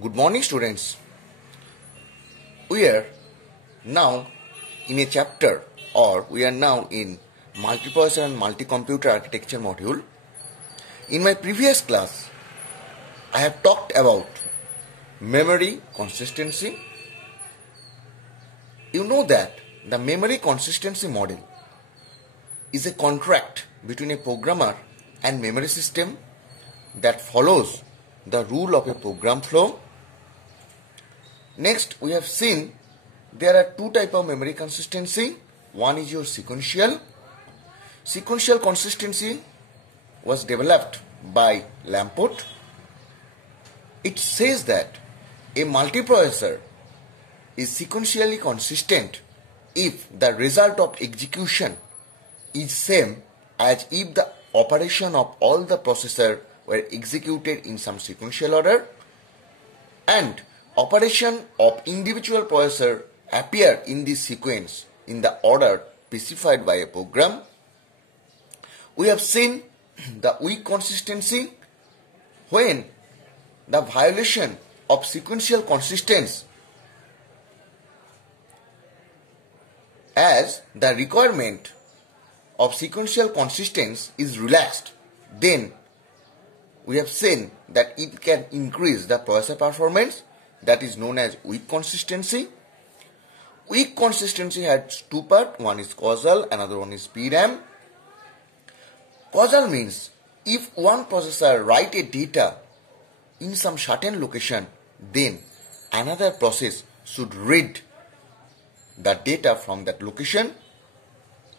Good morning, students. We are now in a chapter, or we are now in multiprocessor and multi-computer architecture module. In my previous class, I have talked about memory consistency. You know that the memory consistency model is a contract between a programmer and memory system that follows the rule of a program flow. Next, we have seen there are two types of memory consistency. One is your sequential. Sequential consistency was developed by Lamport. It says that a multiprocessor is sequentially consistent if the result of execution is same as if the operation of all the processor were executed in some sequential order and operation of individual processor appear in this sequence in the order specified by a program. We have seen the weak consistency when the violation of sequential consistency as the requirement of sequential consistency is relaxed, then we have seen that it can increase the processor performance. That is known as weak consistency. Weak consistency has two parts. One is causal, another one is PRAM. Causal means if one processor write a data in some certain location, then another process should read the data from that location.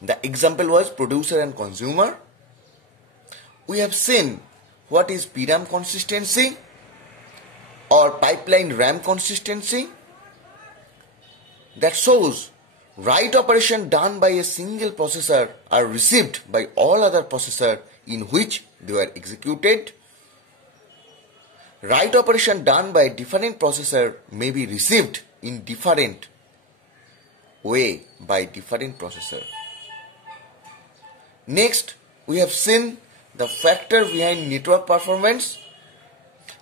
The example was producer and consumer. We have seen what is PRAM consistency or pipeline RAM consistency. That shows write operation done by a single processor are received by all other processors in which they were executed. Write operation done by different processor may be received in different way by different processor. Next, we have seen the factor behind network performance.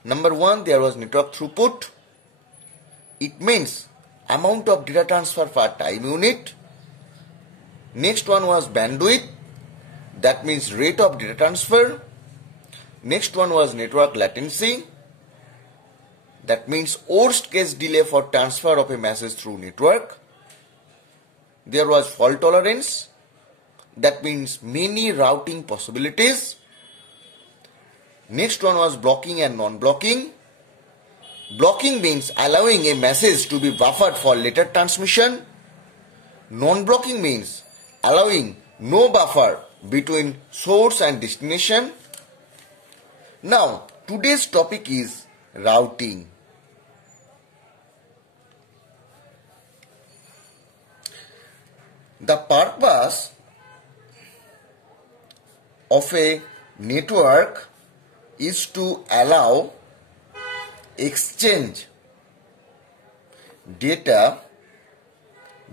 Number one, there was network throughput. It means amount of data transfer per time unit. Next one was bandwidth. That means rate of data transfer. Next one was network latency. That means worst case delay for transfer of a message through network. There was fault tolerance. That means many routing possibilities. Next one was blocking and non-blocking. Blocking means allowing a message to be buffered for later transmission. Non-blocking means allowing no buffer between source and destination. Now, today's topic is routing. The purpose of a network is to allow exchange data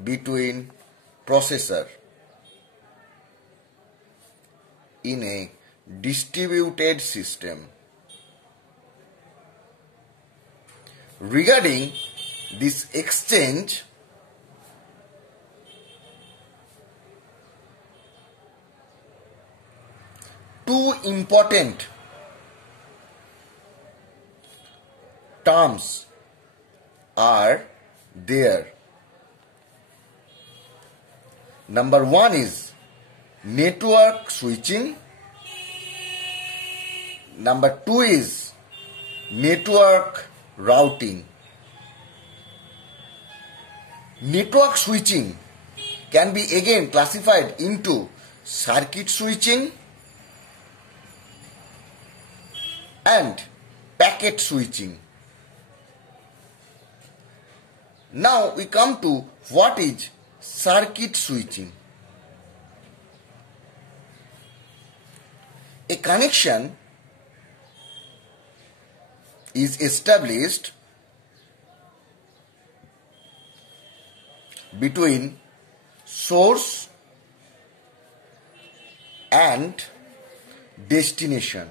between processor in a distributed system. Regarding this exchange, two important terms are there. Number one is network switching. Number two is network routing. Network switching can be again classified into circuit switching and packet switching. Now we come to what is circuit switching. A connection is established between source and destination,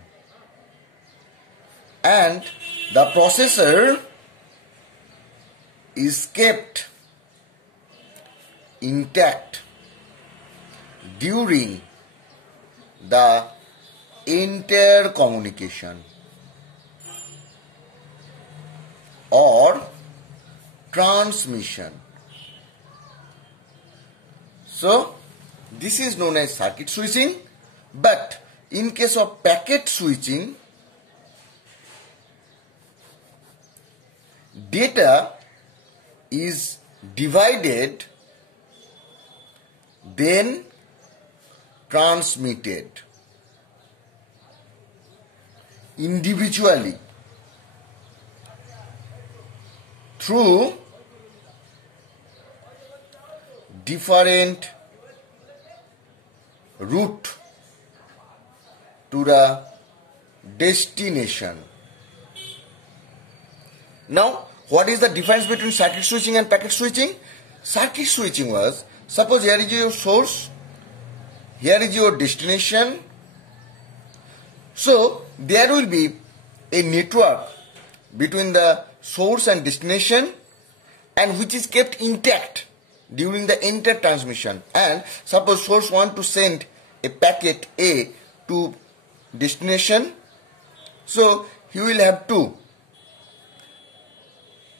and the processor is kept intact during the entire communication or transmission. So, this is known as circuit switching, but in case of packet switching, data is divided, then transmitted individually through different route to the destination. Now, what is the difference between circuit switching and packet switching? Circuit switching was, suppose here is your source, here is your destination. So, there will be a network between the source and destination, and which is kept intact during the entire transmission. And suppose source want to send a packet A to destination, so he will have to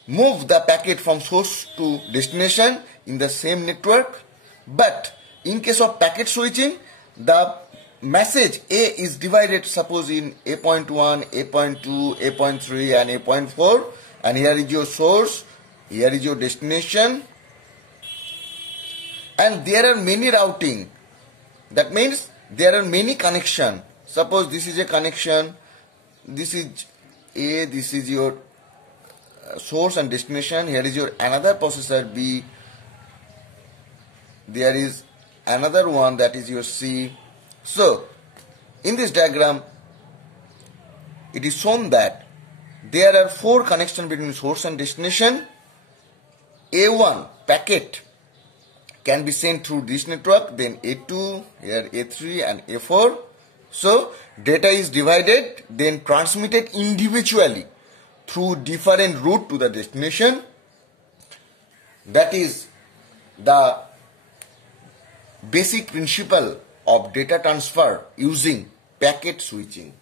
move the packet from source to destination in the same network. But in case of packet switching, the message A is divided, suppose in A.1, A.2, A.3 and A.4, and here is your source, here is your destination, and there are many routing. That means there are many connection. Suppose this is a connection, this is A, this is your source and destination, here is your another processor B, there is another one, that is your C. So, in this diagram, it is shown that there are 4 connections between source and destination. A1 packet can be sent through this network, then A2, here A3 and A4. So, data is divided, then transmitted individually through different route to the destination. That is the basic principle of data transfer using packet switching.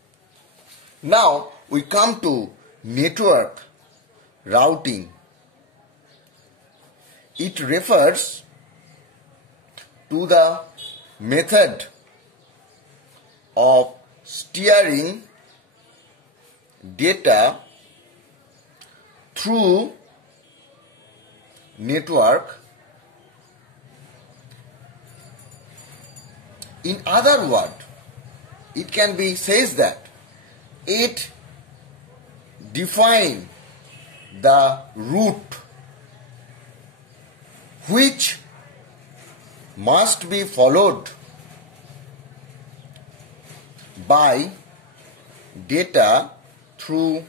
Now we come to network routing. It refers to the method of steering data through network. In other words, it can be says that it defines the route which must be followed by data through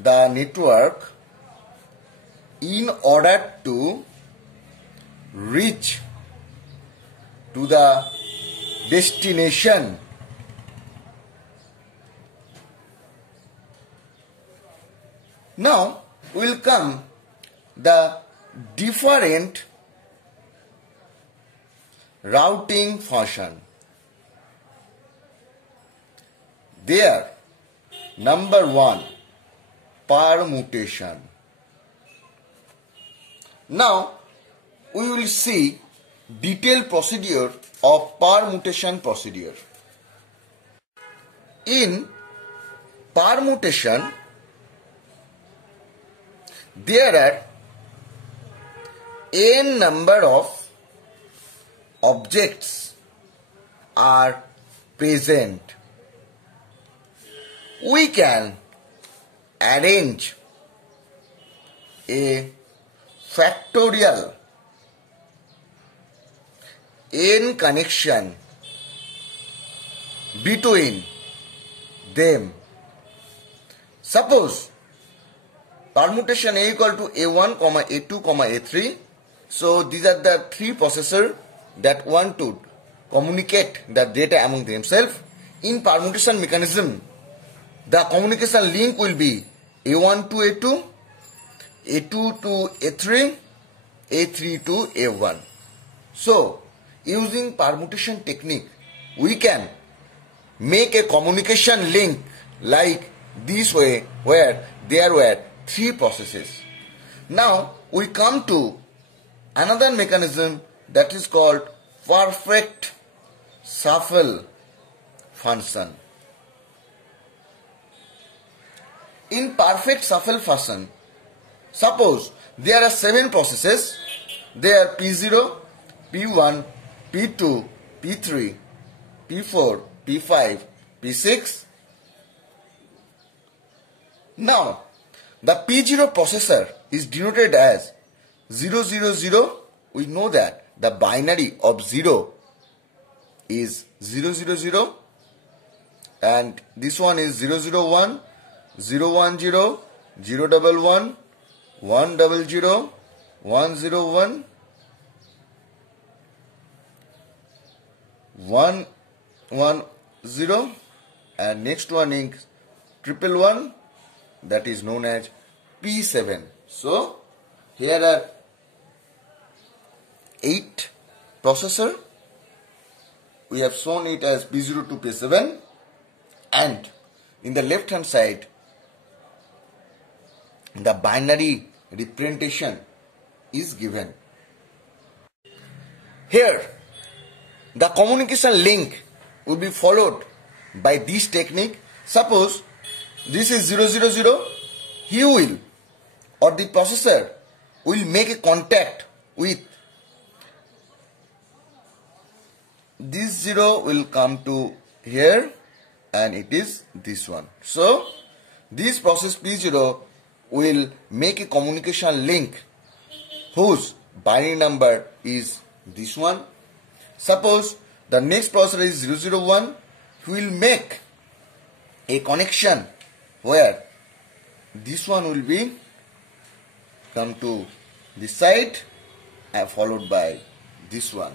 the network in order to reach to the destination. Now will come the different routing function. There, number 1, permutation. Now we will see detailed procedure of permutation procedure. In permutation, there are n number of objects are present. We can arrange a factorial n connection between them. Suppose permutation A equal to A1, A2, A3. So these are the 3 processors that want to communicate the data among themselves. In permutation mechanism, the communication link will be A1 to A2, A2 to A3, A3 to A1. So, using permutation technique, we can make a communication link like this way, where there were three processes. Now, we come to another mechanism that is called perfect shuffle function. In perfect shuffle function, suppose there are 7 processes. They are P0, P1, P2, P3, P4, P5, P6. Now, the P0 processor is denoted as 000. We know that the binary of 0 is 000, and this one is 001, 010, 011, 100, 101, 110, and next one is 111, that is known as P7. So here are 8 processor. We have shown it as P0 to P7, and in the left hand side the binary representation is given. Here the communication link will be followed by this technique. Suppose this is 000, he will, or the processor will make a contact with this 0 will come to here, and it is this one. So this process P0 will make a communication link whose binary number is this one. Suppose the next processor is 001, he will make a connection where this one will be come to this side and followed by this one.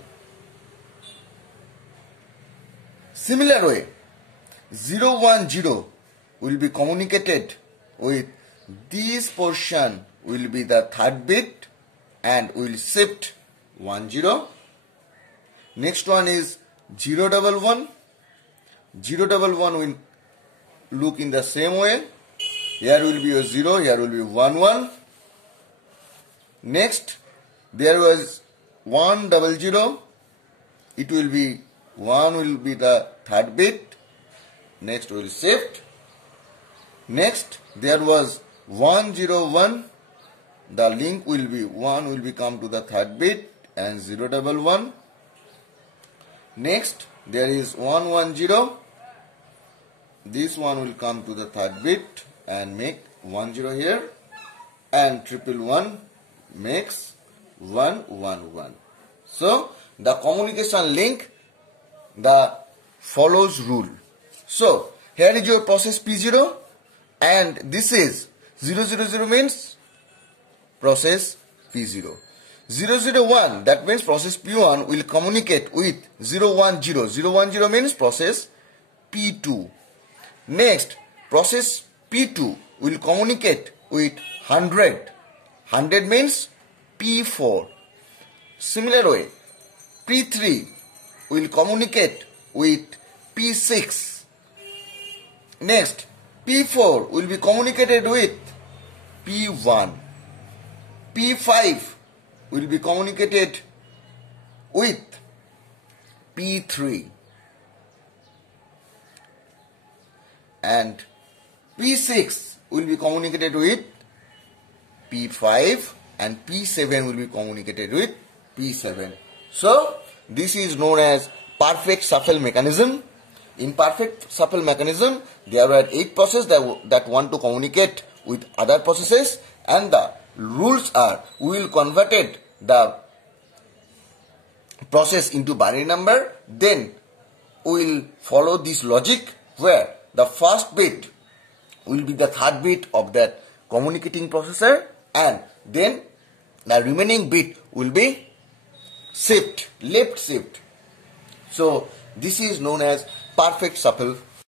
Similar way, 010 will be communicated with this portion will be the third bit and will shift 10. Next one is 011. 011 will look in the same way. Here will be a 0, here will be 11. Next, there was 100. It will be 1 will be the third bit. Next will shift. Next, there was 101. The link will be 1 will become to the third bit and 011. Next, there is 110. This one will come to the third bit and make 10 here, and 111 makes 111. So the communication link the follows rule. So here is your process P0, and this is 000 means process P0. 001, that means process P1 will communicate with 010. 010 means process P2. Next, process P2 will communicate with 100. 100 means P4. Similar way, P3 will communicate with P6. Next, P4 will be communicated with P1. P5 will be communicated with P3. And P6 will be communicated with P5, and P7 will be communicated with P7. So this is known as perfect shuffle mechanism. In perfect shuffle mechanism, there were 8 processes that want to communicate with other processes, and the rules are we will convert the process into binary number, then we will follow this logic where the first bit will be the third bit of that communicating processor, and then the remaining bit will be left shift. So this is known as perfect shuffle